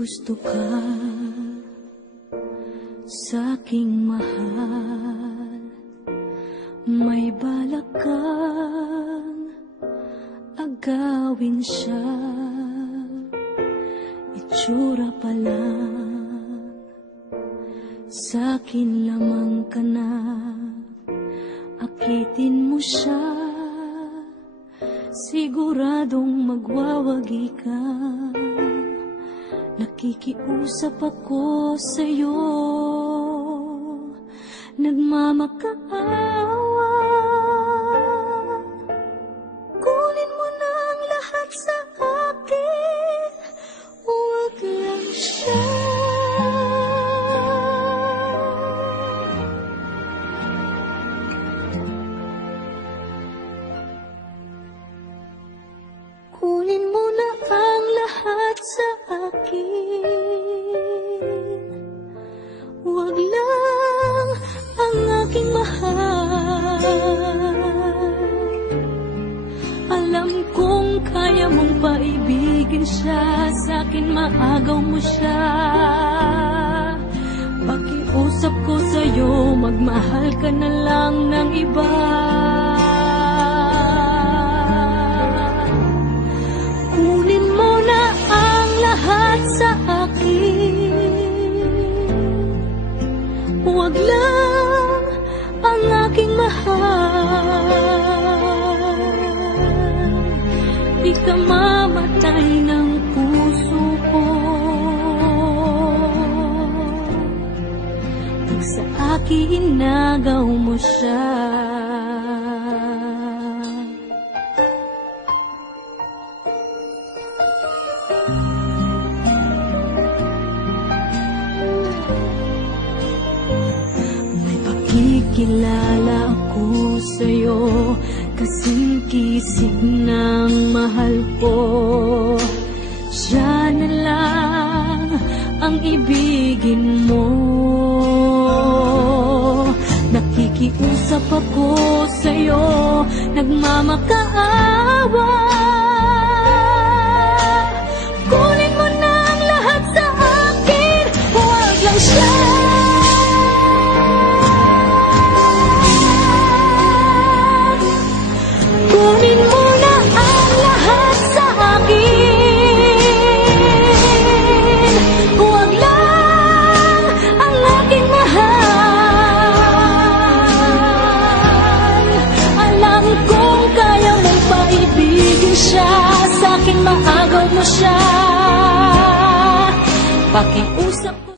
gusto ka sa'king mahal, may balak kang agawin siya. Itsura pa lang, sa'kin lamang ka na, akitin mo siya, siguradong magwawagi ka. Nakikiusap ako sa'yo, nagmamakaawa. Kunin mo na ang lahat sa akin, huwag lang siya. Kunin mo na ang lahat sa akin, huwag lang ang aking mahal. Alam kong kaya mong paibigin siya, sa'kin maagaw mo siya. Pakiusap ko sa'yo, magmahal ka na lang ng iba. Kunin mo na ang lahat sa akin, huwag lang ang aking mahal. Di ka mamatay ng puso ko pag sa akin inagaw mo siya. Kilala ako sa'yo, kasing kisig ng mahal ko. Siya na lang ang ibigin mo. Nakikiusap ako sa'yo, nagmamakaawa. Kunin mo na ang lahat sa akin, huwag lang siya. Kunin mo na ang lahat sa akin, huwag lang ang aking mahal. Alam kong kaya mong paibigin siya, sa'kin maagaw mo siya. Pakiusap ko